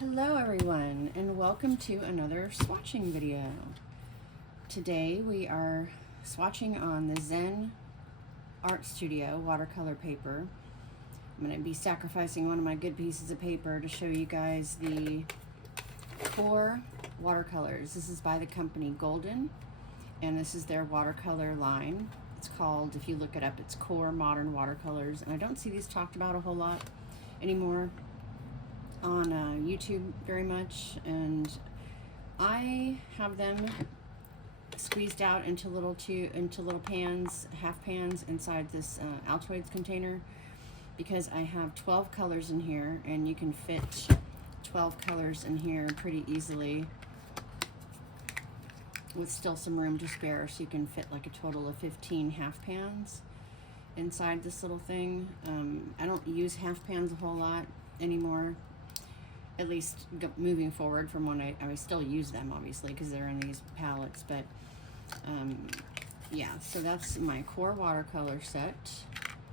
Hello everyone, and welcome to another swatching video. Today we are swatching on the Zen Art Studio watercolor paper. I'm going to be sacrificing one of my good pieces of paper to show you guys the QoR Watercolors. This is by the company Golden, and this is their watercolor line. It's called, if you look it up, it's QoR Modern Watercolors, and I don't see these talked about a whole lot anymore on YouTube very much, and I have them squeezed out into little pans, half pans inside this Altoids container, because I have 12 colors in here, and you can fit 12 colors in here pretty easily with still some room to spare, so you can fit like a total of 15 half pans inside this little thing. I don't use half pans a whole lot anymore, at least moving forward from when I still use them, obviously, because they're in these palettes. But yeah, so that's my QoR watercolor set.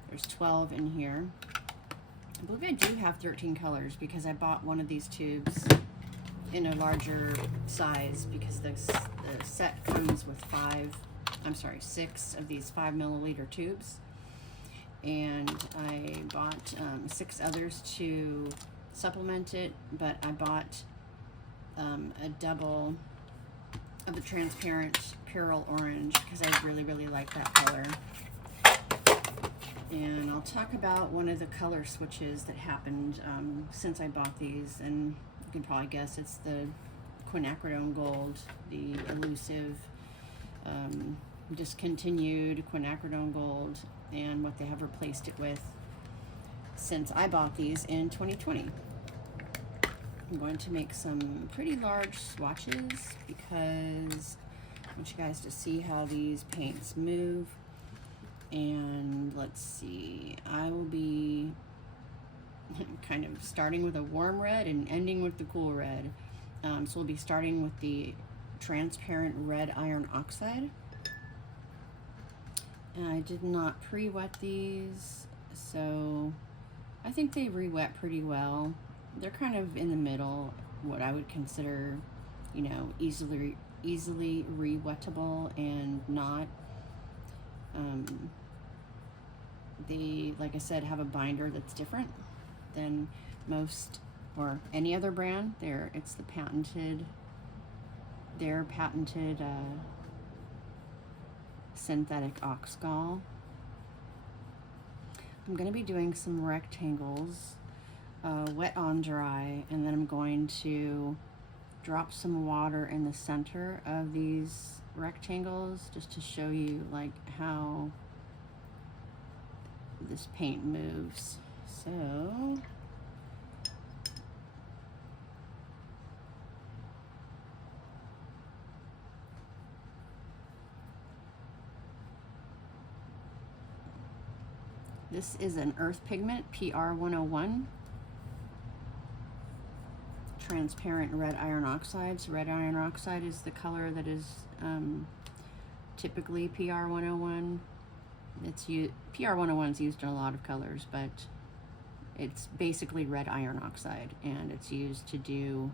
There's 12 in here. I believe I do have 13 colors because I bought one of these tubes in a larger size, because the set comes with 6 of these 5 milliliter tubes, and I bought 6 others to supplement it, but I bought a double of the transparent PYRROLE orange because I really like that color. And I'll talk about one of the color switches that happened since I bought these, and you can probably guess it's the QUINACRIDONE Gold, the elusive discontinued QUINACRIDONE Gold, and what they have replaced it with since I bought these in 2020. I'm going to make some pretty large swatches because I want you guys to see how these paints move. And let's see, I will be kind of starting with a warm red and ending with the cool red. So we'll be starting with the transparent red iron oxide. And I did not pre-wet these, so I think they re-wet pretty well. They're kind of in the middle, what I would consider, you know, easily re-wettable and not. They, like I said, have a binder that's different than most or any other brand. It's the patented, their patented synthetic oxide. I'm going to be doing some rectangles, wet on dry, and then I'm going to drop some water in the center of these rectangles just to show you like how this paint moves. So this is an earth pigment, PR 101. Transparent red iron oxide. So red iron oxide is the color that is typically PR 101. PR 101 is used in a lot of colors, but it's basically red iron oxide, and it's used to do,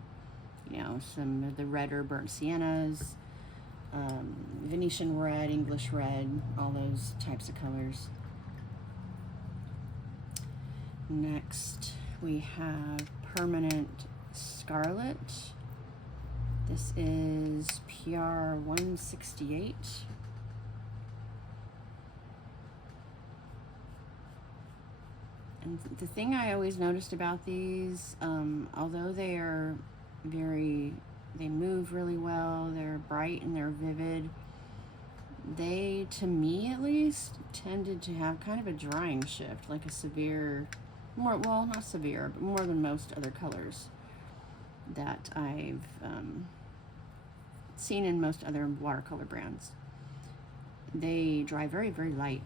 you know, some of the redder burnt siennas, Venetian red, English red, all those types of colors. Next, we have permanent Scarlet. This is PR 168. And the thing I always noticed about these, although they move really well, they're bright and they're vivid, they, to me at least, tended to have kind of a drying shift, like a severe, well, not severe, but more than most other colors that I've seen in most other watercolor brands. They dry very light,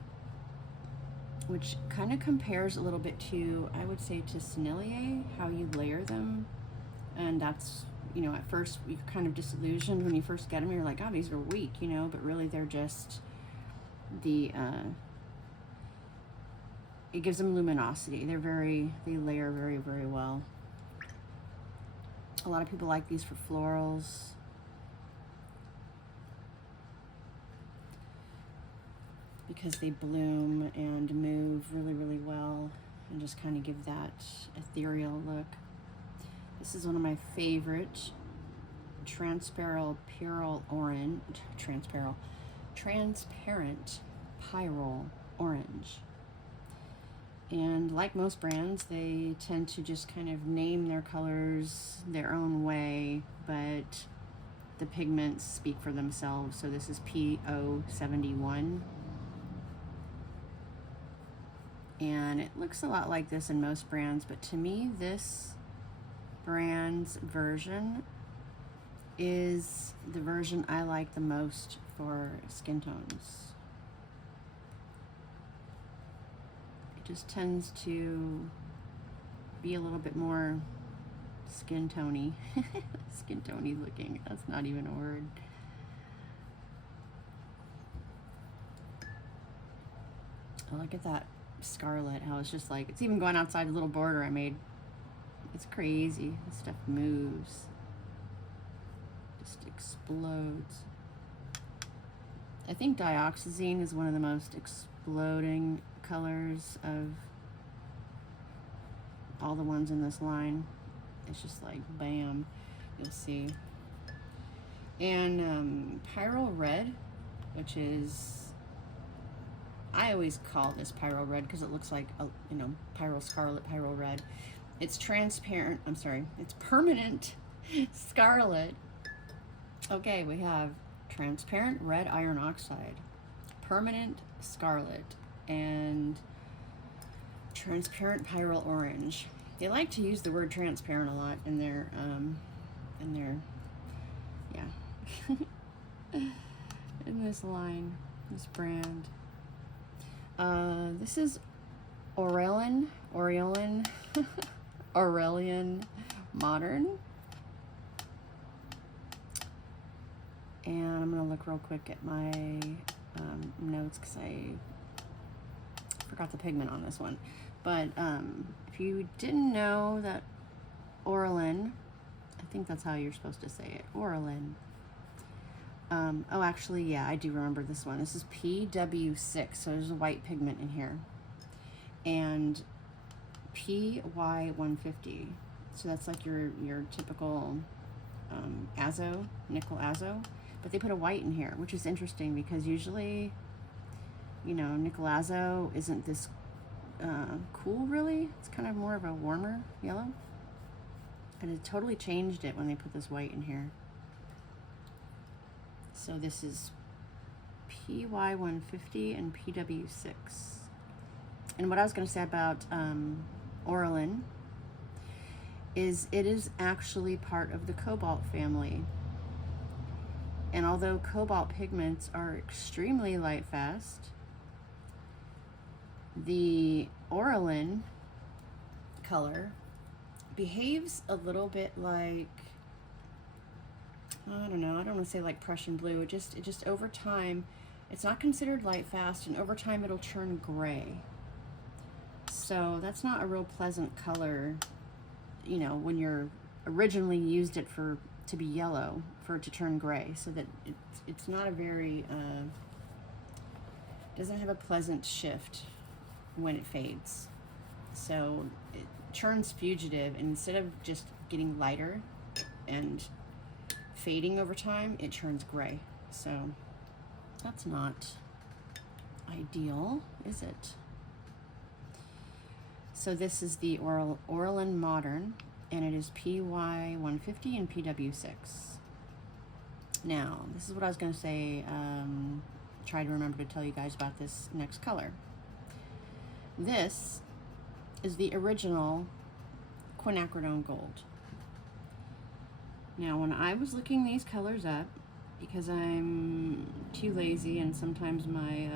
which kind of compares a little bit to, I would say, to Sennelier, how you layer them. And that's, you know, at first you're kind of disillusioned when you first get them. You're like, oh, these are weak, you know, but really they're just the, it gives them luminosity. They layer very well. A lot of people like these for florals. Because they bloom and move really, really well and just kind of give that ethereal look. This is one of my favorite transparent PYRROLE orange, transparent PYRROLE orange. And like most brands, they tend to just kind of name their colors their own way, but the pigments speak for themselves. So this is P071. And it looks a lot like this in most brands, but to me, this brand's version is the version I like the most for skin tones. It just tends to be a little bit more skin tony. Skin tony looking, that's not even a word. Oh, look at that scarlet, how it's just like, it's even going outside the little border I made. It's crazy. This stuff moves. Just explodes. I think dioxazine is one of the most exploding colors of all the ones in this line. It's just like bam, you'll see. And PYRROLE red, which is, I always call this PYRROLE red because it looks like a, you know, PYRROLE scarlet, PYRROLE red. It's transparent, I'm sorry, it's permanent scarlet. Okay, we have transparent red iron oxide, permanent scarlet, and transparent PYRROLE orange. They like to use the word transparent a lot in their yeah, in this line, this brand. This is AURELIN Modern. And I'm gonna look real quick at my notes because I forgot the pigment on this one. But if you didn't know that AURELIN, I think that's how you're supposed to say it, AURELIN. Oh, actually, yeah, I do remember this one. This is PW6, so there's a white pigment in here. And PY150, so that's like your typical azo, nickel azo. But they put a white in here, which is interesting because usually, you know, nickel azo isn't this cool really. It's kind of more of a warmer yellow. And it totally changed it when they put this white in here. So this is PY150 and PW6. And what I was going to say about AURELIN is it is actually part of the Cobalt family. And although Cobalt pigments are extremely light fast, the AURELIN color behaves a little bit like, I don't know, I don't want to say like Prussian blue. It just over time, it's not considered light fast, and over time it'll turn gray. So that's not a real pleasant color, you know, when you're originally used it to be yellow, for it to turn gray. So that it's not a very, doesn't have a pleasant shift when it fades. So it turns fugitive, and instead of just getting lighter and fading over time, it turns gray. So that's not ideal, is it? So this is the AURELIN Modern, and it is PY150 and PW6. Now, this is what I was going to say, try to remember to tell you guys about this next color. This is the original QUINACRIDONE Gold. Now, when I was looking these colors up, because I'm too lazy and sometimes my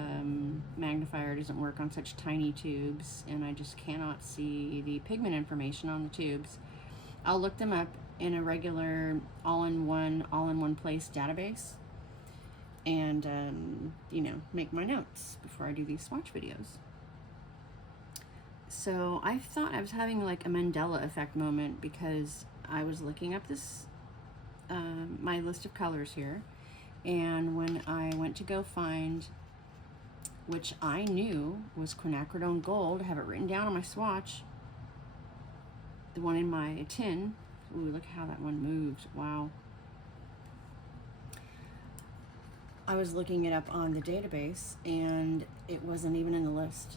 magnifier doesn't work on such tiny tubes and I just cannot see the pigment information on the tubes, I'll look them up in a regular all-in-one place database and you know, make my notes before I do these swatch videos. So I thought I was having like a Mandela effect moment because I was looking up this, my list of colors here, and when I went to go find, which I knew was quinacridone gold, I have it written down on my swatch, the one in my tin. Ooh, look how that one moves, wow. I was looking it up on the database and it wasn't even in the list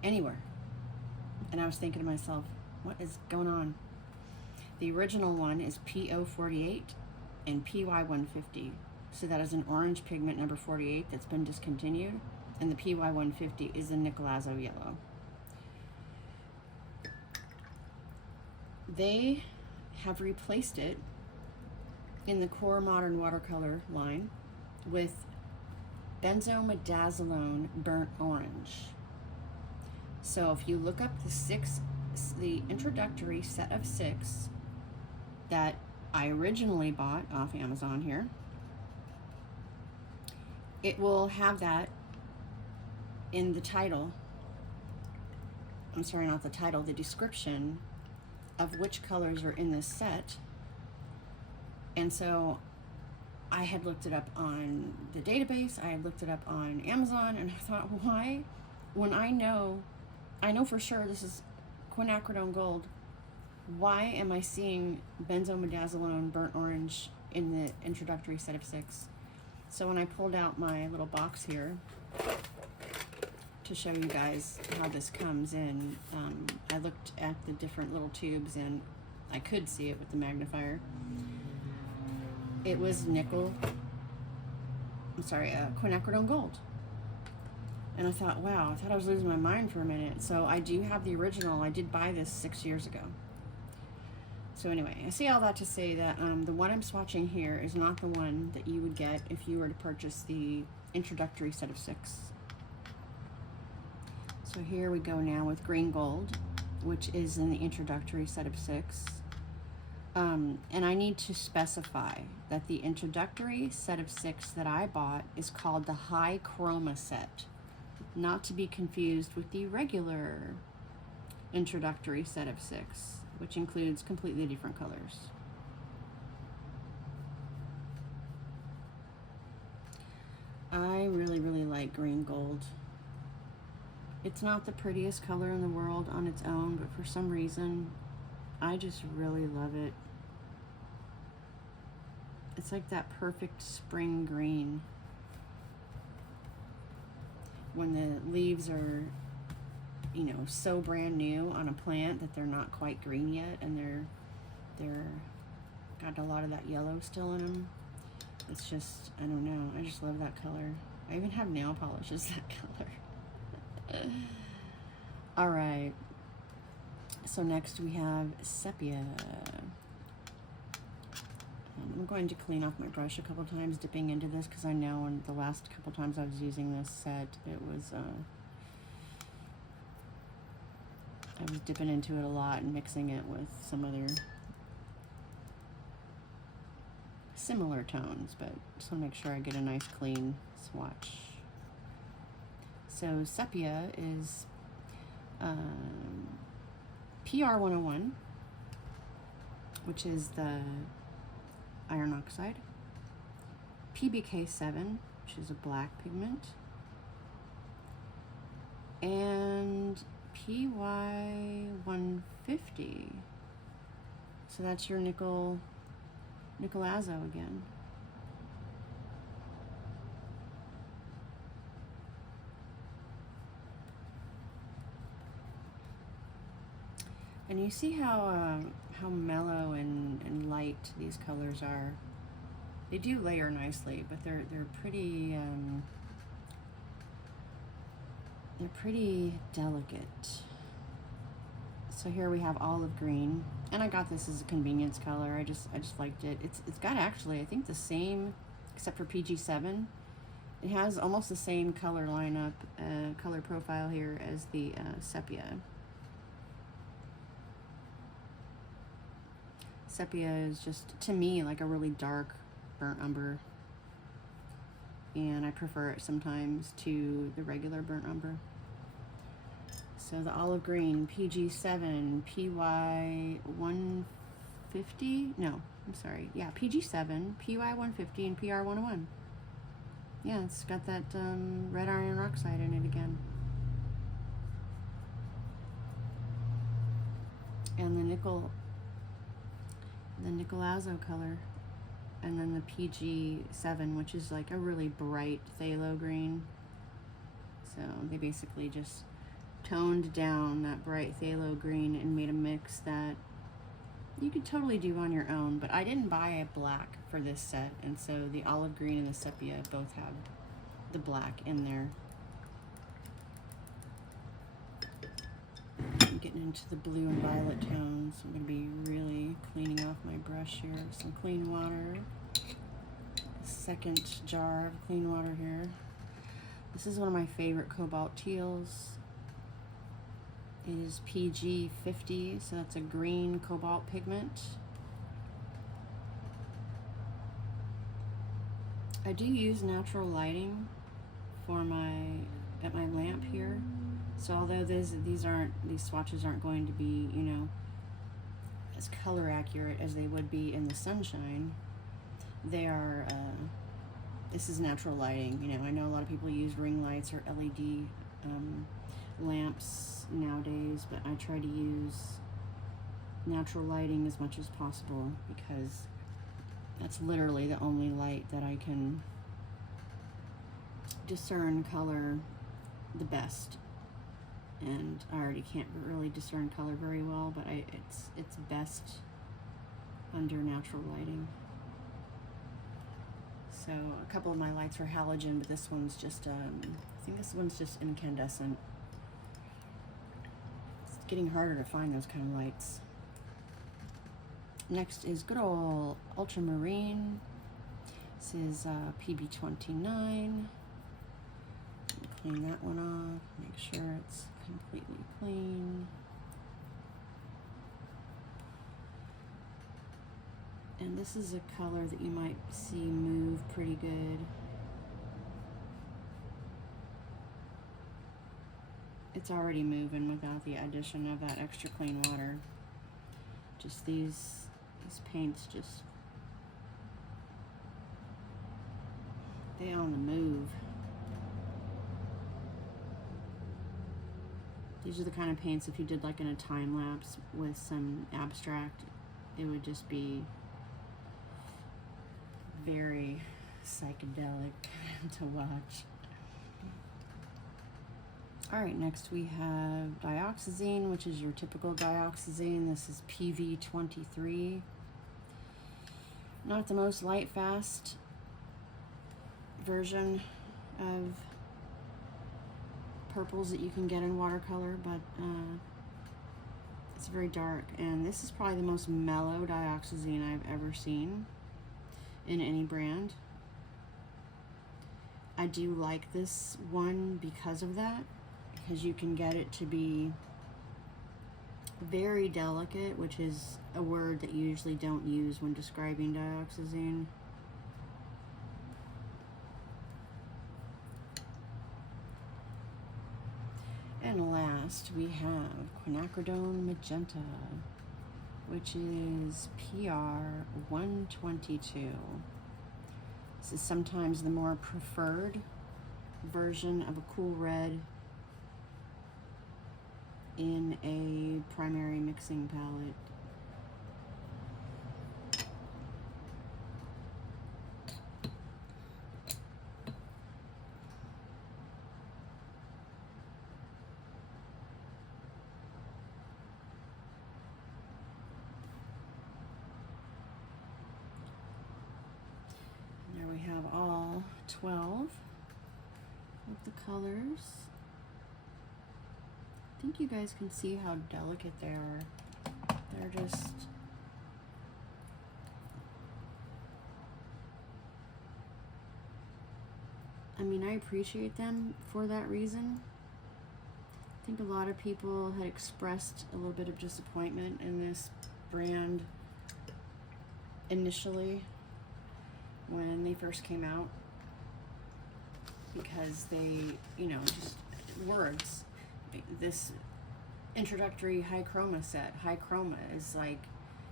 anywhere. And I was thinking to myself, what is going on? The original one is P048 and PY150. So that is an orange pigment number 48 that's been discontinued. And the PY150 is a Nicolazo yellow. They have replaced it in the QoR Modern Watercolor line with BENZOMIDAZALONE Burnt Orange. So if you look up the introductory set of 6 that I originally bought off Amazon here, it will have that in the title. I'm sorry, not the title, the description of which colors are in this set. And so I had looked it up on the database, I had looked it up on Amazon, and I thought, why? When I know for sure this is quinacridone gold, why am I seeing BENZOMIDAZALONE Burnt Orange in the introductory set of 6? So when I pulled out my little box here to show you guys how this comes in, I looked at the different little tubes and I could see it with the magnifier. It was quinacridone gold. And I thought, wow, I thought I was losing my mind for a minute. So I do have the original. I did buy this 6 years ago. So anyway, I say all that to say that the one I'm swatching here is not the one that you would get if you were to purchase the introductory set of 6. So here we go now with green gold, which is in the introductory set of 6. And I need to specify that the introductory set of 6 that I bought is called the high chroma set, not to be confused with the regular introductory set of 6, which includes completely different colors. I really, really like green gold. It's not the prettiest color in the world on its own, but for some reason, I just really love it. It's like that perfect spring green. When the leaves are, you know, so brand new on a plant that they're not quite green yet, and they're got a lot of that yellow still in them. It's just, I don't know, I just love that color. I even have nail polishes that color. All right, so next we have Sepia. I'm going to clean off my brush a couple times dipping into this, because I know in the last couple times I was using this set, it was I was dipping into it a lot and mixing it with some other similar tones, but just want to make sure I get a nice clean swatch. So Sepia is PR 101, which is the iron oxide, PBK7, which is a black pigment, and PY150. So that's your Nicolazo again. And you see how mellow and light these colors are. They do layer nicely, but they're pretty delicate. So here we have olive green, and I got this as a convenience color. I just liked it. It's got actually, I think, the same, except for PG7. It has almost the same color lineup, color profile here as the Sepia. Sepia is just, to me, like a really dark burnt umber, and I prefer it sometimes to the regular burnt umber. So the olive green, PG7, PY150, no, I'm sorry, yeah, PG7, PY150, and PR101. Yeah, it's got that red iron oxide in it again. And the nickel azo color. And then the PG7, which is like a really bright phthalo green. So they basically just toned down that bright phthalo green and made a mix that you could totally do on your own, but I didn't buy a black for this set, and so the olive green and the sepia both have the black in there. I'm getting into the blue and violet tones. I'm going to be really cleaning off my brush here. Some clean water. Second jar of clean water here. This is one of my favorite cobalt teals. It is PG50, so that's a green cobalt pigment. I do use natural lighting for my lamp here. So although these swatches aren't going to be, you know, as color accurate as they would be in the sunshine, they are, this is natural lighting. You know, I know a lot of people use ring lights or LED lamps nowadays, but I try to use natural lighting as much as possible because that's literally the only light that I can discern color the best. And I already can't really discern color very well, but it's best under natural lighting. So a couple of my lights are halogen, but this one's just I think this one's just incandescent. It's getting harder to find those kind of lights. Next is good old Ultramarine. This is PB29. Clean that one off, make sure it's completely clean. And this is a color that you might see move pretty good. It's already moving without the addition of that extra clean water. Just these paints just, they on the move. These are the kind of paints, if you did like in a time lapse with some abstract, it would just be very psychedelic to watch. All right, next we have dioxazine, which is your typical dioxazine. This is PV23. Not the most light fast version of purples that you can get in watercolor, but it's very dark, and this is probably the most mellow dioxazine I've ever seen in any brand. I do like this one because of that, because you can get it to be very delicate, which is a word that you usually don't use when describing dioxazine. And last, we have QUINACRIDONE Magenta, which is PR 122. This is sometimes the more preferred version of a cool red in a primary mixing palette. There we have all 12 of the colors. I think you guys can see how delicate they are. They're just, I mean, I appreciate them for that reason. I think a lot of people had expressed a little bit of disappointment in this brand initially when they first came out, because they, you know, just words. This introductory high chroma set. High chroma is like,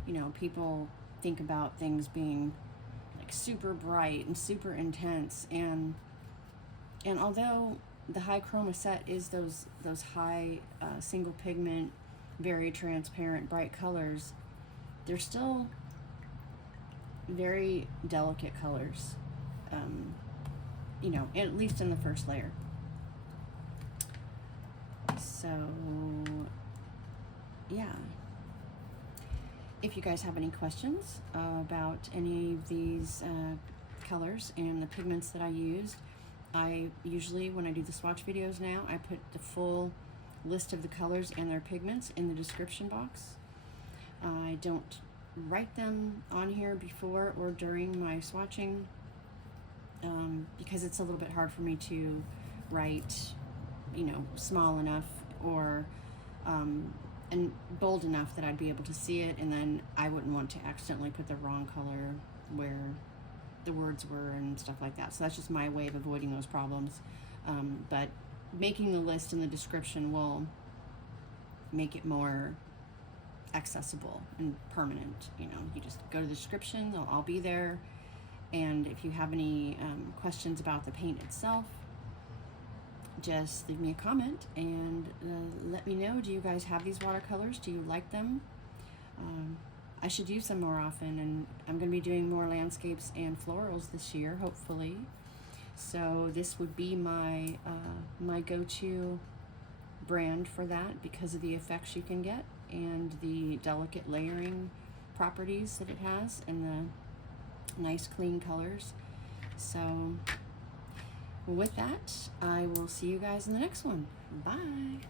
you know, people think about things being like super bright and super intense, and although the high chroma set is those high single pigment, very transparent, bright colors, they're still very delicate colors, you know, at least in the first layer. So yeah, if you guys have any questions about any of these colors and the pigments that I used, I usually, when I do the swatch videos now, I put the full list of the colors and their pigments in the description box. I don't write them on here before or during my swatching because it's a little bit hard for me to write, you know, small enough or and bold enough that I'd be able to see it, and then I wouldn't want to accidentally put the wrong color where the words were and stuff like that. So that's just my way of avoiding those problems. But making the list in the description will make it more accessible and permanent. You know, you just go to the description, they'll all be there. And if you have any questions about the paint itself, just leave me a comment and let me know. Do you guys have these watercolors? Do you like them? I should use them more often, and I'm going to be doing more landscapes and florals this year, hopefully. So this would be my my go-to brand for that because of the effects you can get and the delicate layering properties that it has and the nice clean colors. So with that, I will see you guys in the next one. Bye.